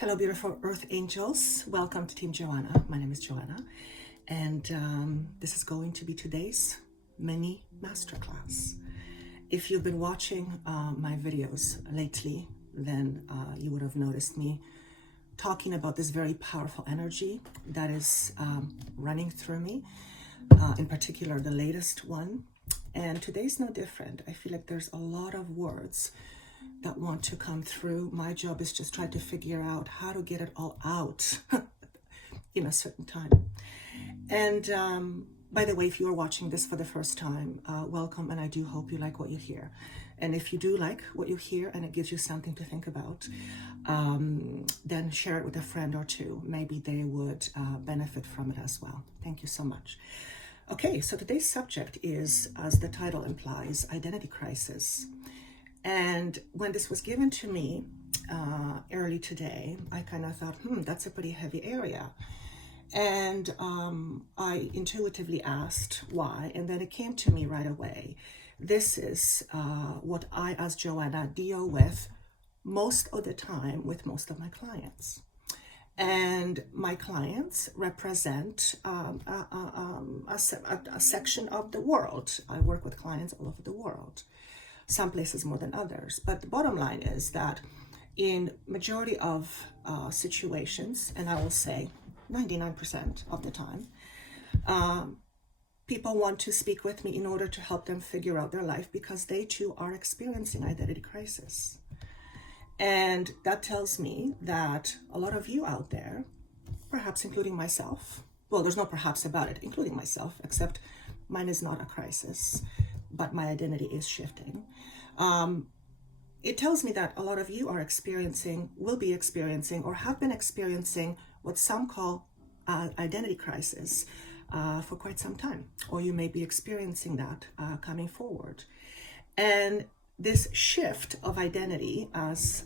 Hello, beautiful Earth Angels. Welcome to Team Joanna. My name is Joanna, and this is going to be today's mini masterclass. If you've been watching my videos lately, then you would have noticed me talking about this very powerful energy that is running through me, in particular the latest one. And today's no different. I feel like there's a lot of words that want to come through. My job is just try to figure out how to get it all out in a certain time. And by the way, if you are watching this for the first time, welcome, and I do hope you like what you hear. And if you do like what you hear and it gives you something to think about, then share it with a friend or two. Maybe they would benefit from it as well. Thank you so much. Okay, so today's subject is, as the title implies, identity crisis. And when this was given to me early today, I kind of thought, that's a pretty heavy area. And I intuitively asked why, and then it came to me right away. This is what I, as Joanna, deal with most of the time with most of my clients. And my clients represent a section of the world. I work with clients all over the world. Some places more than others. But the bottom line is that in majority of situations, and I will say 99% of the time, people want to speak with me in order to help them figure out their life because they too are experiencing identity crisis. And that tells me that a lot of you out there, perhaps including myself, well, there's no perhaps about it, including myself, except mine is not a crisis, but my identity is shifting. It tells me that a lot of you are experiencing, will be experiencing, or have been experiencing what some call identity crisis for quite some time, or you may be experiencing that coming forward. And this shift of identity, as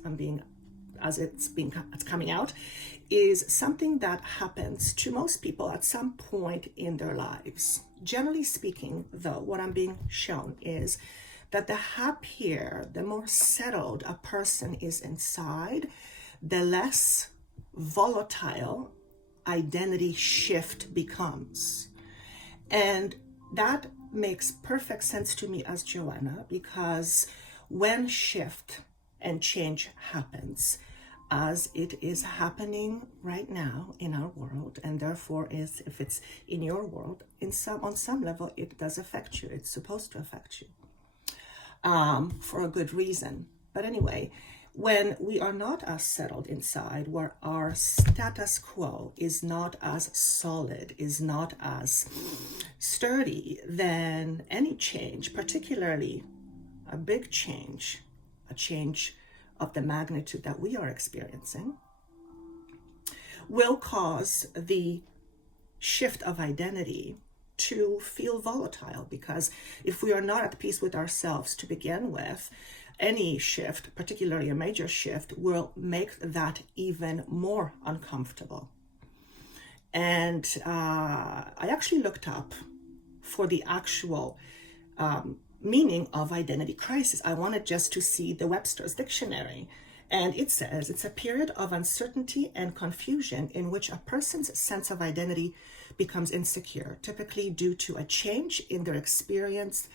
it's coming out, is something that happens to most people at some point in their lives. Generally speaking, though, what I'm being shown is that the happier, the more settled a person is inside, the less volatile identity shift becomes. And that makes perfect sense to me as Joanna, because when shift and change happens, as it is happening right now in our world, and therefore if it's in your world, on some level it does affect you. It's supposed to affect you for a good reason. But anyway, when we are not as settled inside, where our status quo is not as solid, is not as sturdy, then any change, particularly a big change, a change of the magnitude that we are experiencing, will cause the shift of identity to feel volatile. Because if we are not at peace with ourselves to begin with, any shift, particularly a major shift, will make that even more uncomfortable. And I actually looked up for the actual meaning of identity crisis. I wanted just to see the Webster's dictionary. And it says it's a period of uncertainty and confusion in which a person's sense of identity becomes insecure, typically due to a change in their experienced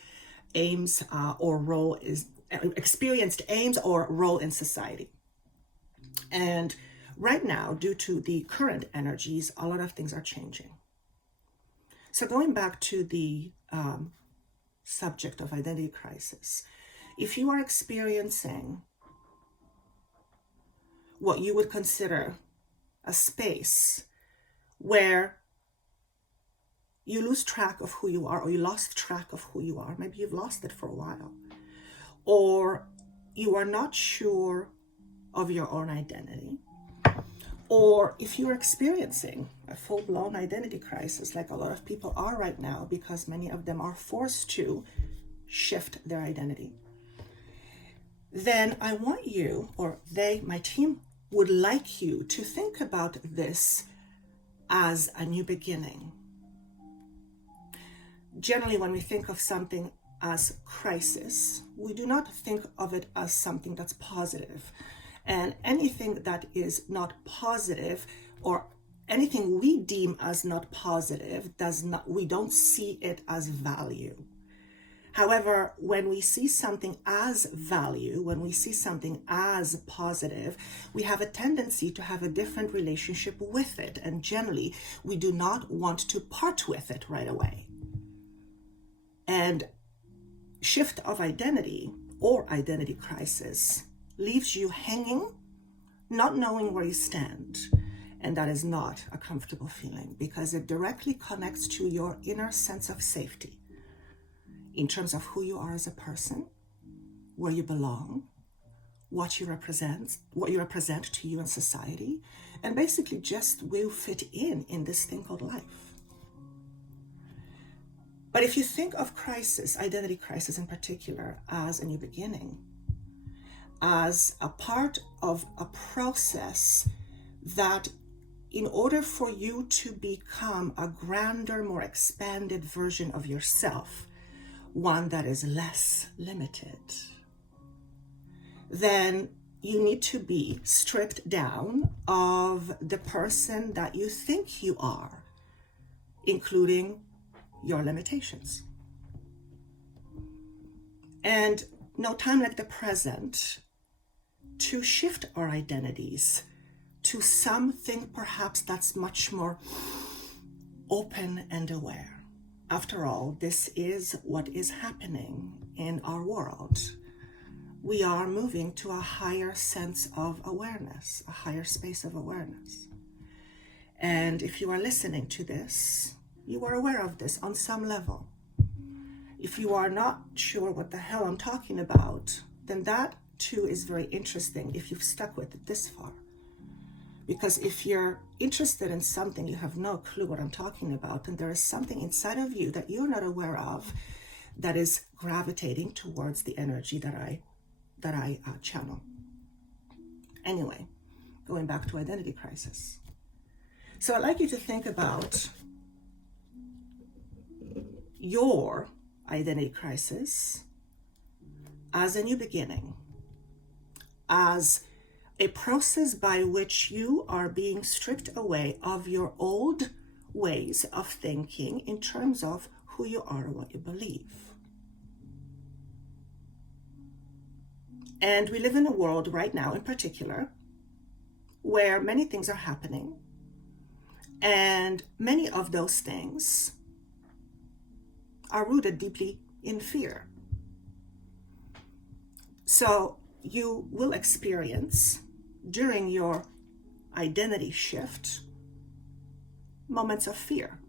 aims or role in society. And right now, due to the current energies, a lot of things are changing. So going back to the subject of identity crisis, if you are experiencing what you would consider a space where you lose track of who you are, or you lost track of who you are, maybe you've lost it for a while, or you are not sure of your own identity, or if you're experiencing a full-blown identity crisis, like a lot of people are right now, because many of them are forced to shift their identity, then I want you, or my team would like you to think about this as a new beginning. Generally, when we think of something as crisis, we do not think of it as something that's positive. And anything that is not positive, or anything we deem as not positive, we don't see it as value. However, when we see something as value, when we see something as positive, we have a tendency to have a different relationship with it. And generally, we do not want to part with it right away. And shift of identity or identity crisis leaves you hanging, not knowing where you stand. And that is not a comfortable feeling, because it directly connects to your inner sense of safety in terms of who you are as a person, where you belong, what you represent to you in society, and basically just will fit in this thing called life. But if you think of crisis, identity crisis in particular, as a new beginning, as a part of a process that, in order for you to become a grander, more expanded version of yourself, one that is less limited, then you need to be stripped down of the person that you think you are, including your limitations. And no time like the present to shift our identities to something perhaps that's much more open and aware. After all, this is what is happening in our world. We are moving to a higher sense of awareness, a higher space of awareness. And if you are listening to this, you are aware of this on some level. If you are not sure what the hell I'm talking about, then that too is very interesting if you've stuck with it this far. Because if you're interested in something, you have no clue what I'm talking about, and there is something inside of you that you're not aware of that is gravitating towards the energy that I channel. Anyway, going back to identity crisis. So I'd like you to think about your identity crisis as a new beginning, as a process by which you are being stripped away of your old ways of thinking in terms of who you are and what you believe. And we live in a world right now in particular where many things are happening, and many of those things are rooted deeply in fear. So you will experience during your identity shift moments of fear.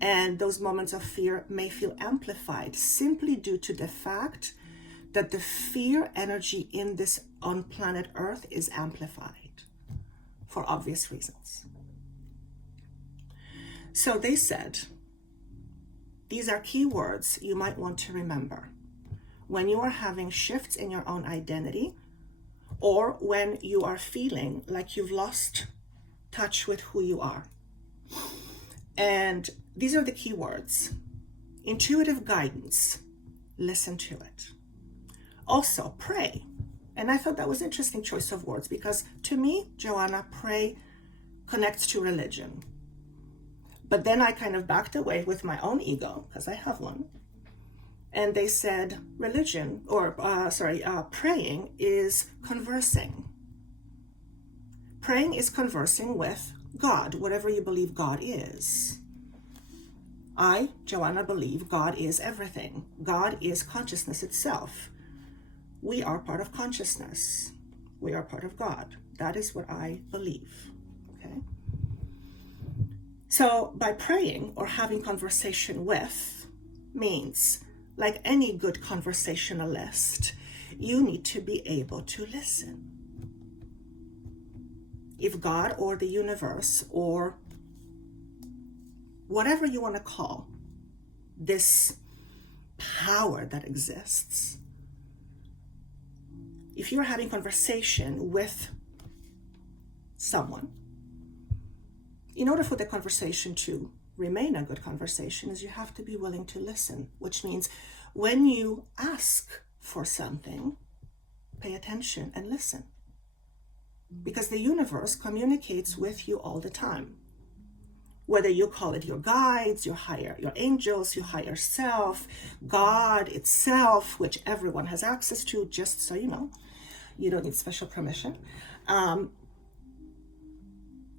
And those moments of fear may feel amplified simply due to the fact that the fear energy in this on planet Earth is amplified for obvious reasons. So they said, these are key words you might want to remember when you are having shifts in your own identity, or when you are feeling like you've lost touch with who you are. And these are the key words. Intuitive guidance, listen to it. Also, pray. And I thought that was an interesting choice of words, because to me, Joanna, pray connects to religion. But then I kind of backed away with my own ego, because I have one. And they said praying is conversing. Praying is conversing with God, whatever you believe God is. I, Joanna, believe God is everything. God is consciousness itself. We are part of consciousness. We are part of God. That is what I believe. Okay? So by praying or having conversation with means, like any good conversationalist, you need to be able to listen. If God or the universe or whatever you want to call this power that exists, if you're having conversation with someone, in order for the conversation to remain a good conversation, is you have to be willing to listen, which means when you ask for something, pay attention and listen. because the universe communicates with you all the time. Whether you call it your guides, your angels, your higher self, God itself, which everyone has access to, just so you know, you don't need special permission. The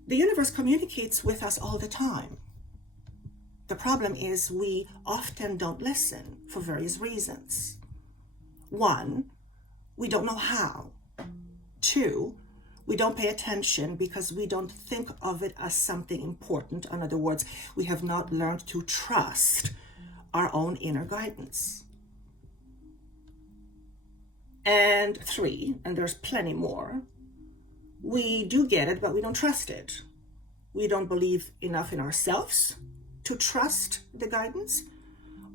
universe communicates with us all the time. The problem is we often don't listen for various reasons. 1, we don't know how. 2, we don't pay attention because we don't think of it as something important. In other words, we have not learned to trust our own inner guidance. And 3, and there's plenty more, we do get it, but we don't trust it. We don't believe enough in ourselves to trust the guidance,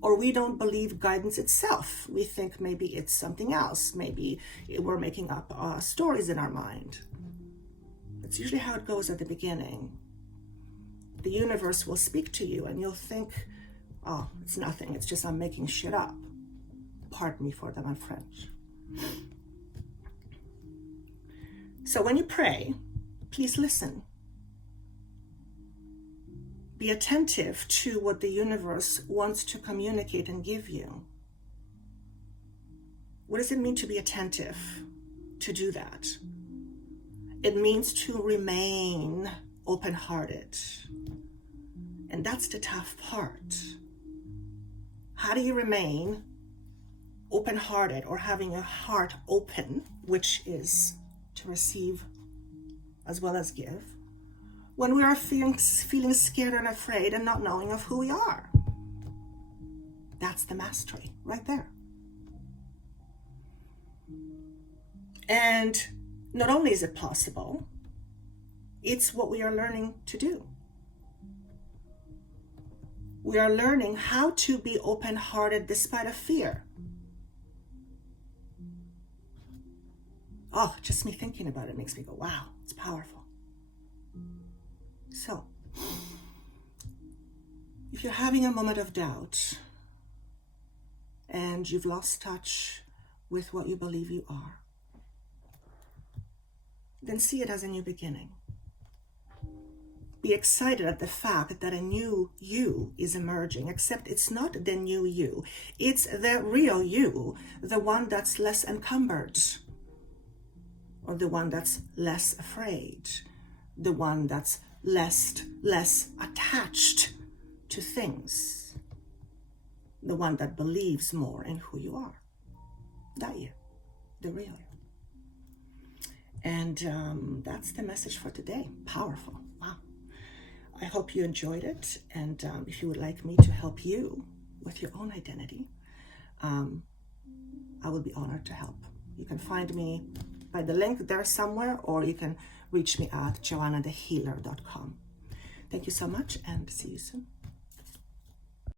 or we don't believe guidance itself. We think maybe it's something else. Maybe we're making up stories in our mind. That's usually how it goes at the beginning. The universe will speak to you and you'll think, oh, it's nothing. It's just I'm making shit up. Pardon me for that, I'm French. So when you pray, please listen. Be attentive to what the universe wants to communicate and give you. What does it mean to be attentive? To do that? It means to remain open-hearted. And that's the tough part. How do you remain open-hearted, or having your heart open, which is to receive as well as give, when we are feeling scared and afraid and not knowing of who we are? That's the mastery right there. And not only is it possible, it's what we are learning to do. We are learning how to be open-hearted despite of fear. Oh, just me thinking about it makes me go, wow, it's powerful. So, if you're having a moment of doubt and you've lost touch with what you believe you are, then see it as a new beginning. Be excited at the fact that a new you is emerging, except it's not the new you. It's the real you, the one that's less encumbered, or the one that's less afraid, the one that's less attached to things, the one that believes more in who you are. That you, the real you. And that's the message for today. Powerful. Wow. I hope you enjoyed it. And if you would like me to help you with your own identity, I will be honored to help. You can find me by the link there somewhere, or you can reach me at joannathehealer.com. Thank you so much, and see you soon.